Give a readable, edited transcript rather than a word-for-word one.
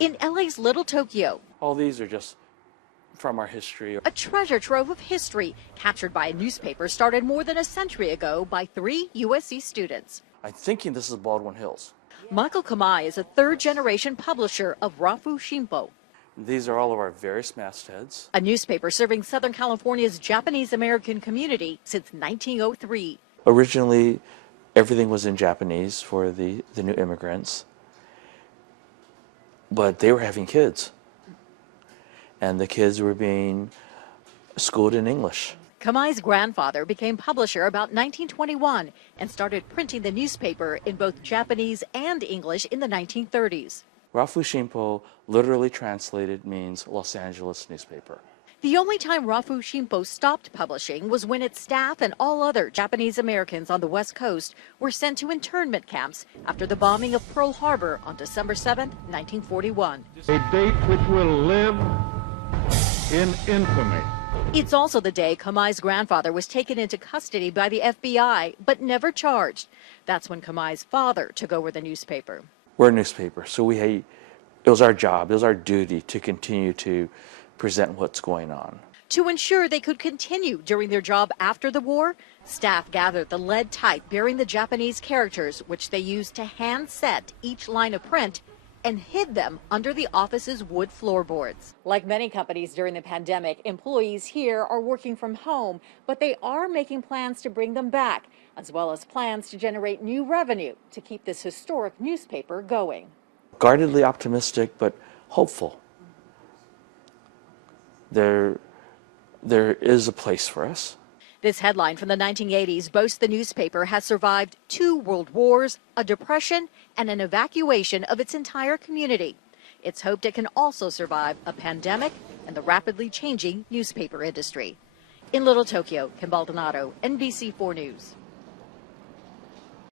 In LA's Little Tokyo, All these are just from our history. a treasure trove of history captured by a newspaper started more than a century ago by 3 USC students. I'm thinking this is Baldwin Hills. Michael Kamai is a third-generation publisher of Rafu Shimpo, These are all of our various mastheads. a newspaper serving Southern California's Japanese-American community since 1903. Originally, everything was in Japanese for the new immigrants, but they were having kids, and the kids were being schooled in English. Kamai's grandfather became publisher about 1921 and started printing the newspaper in both Japanese and English in the 1930s. Rafu Shimpo literally translated means Los Angeles newspaper. The only time Rafu Shimpo stopped publishing was when its staff and all other Japanese Americans on the West Coast were sent to internment camps after the bombing of Pearl Harbor on December 7, 1941. A date which will live in infamy. It's also the day Kamai's grandfather was taken into custody by the FBI, but never charged. That's when Kamai's father took over the newspaper. We're a newspaper, so it was our job, it was our duty to continue to present what's going on. To ensure they could continue doing their job after the war, staff gathered the lead type bearing the Japanese characters, which they used to hand set each line of print, and hid them under the office's wood floorboards. Like many companies during the pandemic, employees here are working from home, but they are making plans to bring them back, as well as plans to generate new revenue to keep this historic newspaper going. Guardedly optimistic, but hopeful. There is a place for us. This headline from the 1980s boasts the newspaper has survived 2 world wars, a depression, and an evacuation of its entire community. It's hoped it can also survive a pandemic and the rapidly changing newspaper industry. In Little Tokyo, Kim Baldonado, NBC4 News.